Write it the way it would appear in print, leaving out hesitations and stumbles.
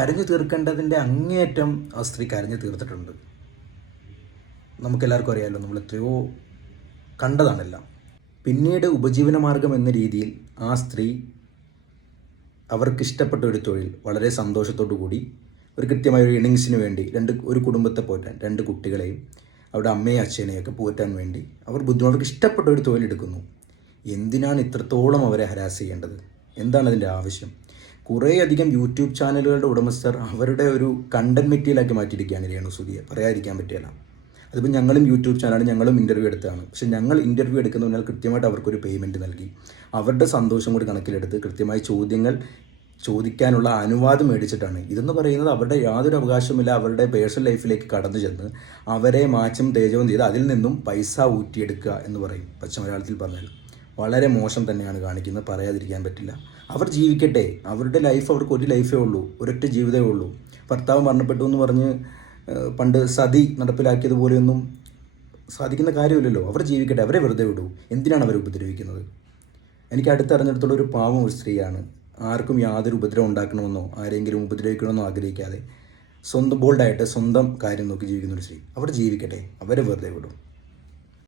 കരഞ്ഞു തീർക്കേണ്ടതിൻ്റെ അങ്ങേയറ്റം ആ സ്ത്രീ കരഞ്ഞു തീർത്തിട്ടുണ്ട്. നമുക്കെല്ലാവർക്കും അറിയാമല്ലോ, നമ്മൾ എത്രയോ കണ്ടതാണെല്ലാം. പിന്നീട് ഉപജീവനമാർഗം എന്ന രീതിയിൽ ആ സ്ത്രീ അവർക്കിഷ്ടപ്പെട്ട ഒരു തൊഴിൽ വളരെ സന്തോഷത്തോടു കൂടി ഒരു കൃത്യമായ ഒരു ഇണിങ്സിന് വേണ്ടി ഒരു കുടുംബത്തെ പോറ്റാൻ 2 കുട്ടികളെയും അവരുടെ അമ്മയും അച്ഛനെയൊക്കെ പോറ്റാൻ വേണ്ടി അവർക്ക് ഇഷ്ടപ്പെട്ട ഒരു തൊഴിലെടുക്കുന്നു. എന്തിനാണ് ഇത്രത്തോളം അവരെ ഹരാസ് ചെയ്യേണ്ടത്? എന്താണ് അതിൻ്റെ ആവശ്യം? കുറേയധികം യൂട്യൂബ് ചാനലുകളുടെ ഉടമസ്ഥർ അവരുടെ ഒരു കണ്ടന്റ് മെറ്റീരിയലാക്കി മാറ്റിയിരിക്കുകയാണ് രേണുസുതിയെ, പറയാതിരിക്കാൻ പറ്റില്ല. അതിപ്പോൾ ഞങ്ങളും യൂട്യൂബ് ചാനലാണ്, ഞങ്ങളും ഇൻ്റർവ്യൂ എടുത്തതാണ്. പക്ഷേ ഞങ്ങൾ ഇൻ്റർവ്യൂ എടുക്കുന്നതിനാൽ കൃത്യമായിട്ട് അവർക്കൊരു പേയ്മെൻറ്റ് നൽകി അവരുടെ സന്തോഷം കൂടി കണക്കിലെടുത്ത് കൃത്യമായ ചോദ്യങ്ങൾ ചോദിക്കാനുള്ള അനുവാദം മേടിച്ചിട്ടാണ്. ഇതെന്ന് പറയുന്നത് അവരുടെ യാതൊരു അവകാശമില്ല അവരുടെ പേഴ്സണൽ ലൈഫിലേക്ക് കടന്നു ചെന്ന് അവരെ മാച്ചും തേജവും ചെയ്ത് അതിൽ നിന്നും പൈസ ഊറ്റിയെടുക്കുക എന്ന് പറയും. പച്ച മലയാളത്തിൽ പറഞ്ഞാൽ വളരെ മോശം തന്നെയാണ് കാണിക്കുന്നത്, പറയാതിരിക്കാൻ പറ്റില്ല. അവർ ജീവിക്കട്ടെ, അവരുടെ ലൈഫ്, അവർക്ക് ഒരു ലൈഫേ ഉള്ളൂ, ഒരൊറ്റ ജീവിതമേ ഉള്ളൂ. ഭർത്താവ് മരണപ്പെട്ടു എന്ന് പറഞ്ഞ് പണ്ട് സതി നടപ്പിലാക്കിയതുപോലെയൊന്നും സാധിക്കുന്ന കാര്യമില്ലല്ലോ. അവർ ജീവിക്കട്ടെ, അവരെ വെറുതെ വിടൂ. എന്തിനാണ് അവരെ ഉപദ്രവിക്കുന്നത്? എനിക്ക് അടുത്തറിഞ്ഞിടത്തോളം ഒരു പാവം ഒരു സ്ത്രീയാണ്. ആർക്കും യാതൊരു ഉപദ്രവം ഉണ്ടാക്കണമെന്നോ ആരെങ്കിലും ഉപദ്രവിക്കണമെന്നോ ആഗ്രഹിക്കാതെ ബോൾഡായിട്ട് സ്വന്തം കാര്യം നോക്കി ജീവിക്കുന്നൊരു സ്ത്രീ. അവർ ജീവിക്കട്ടെ, അവരെ വെറുതെ വിടും.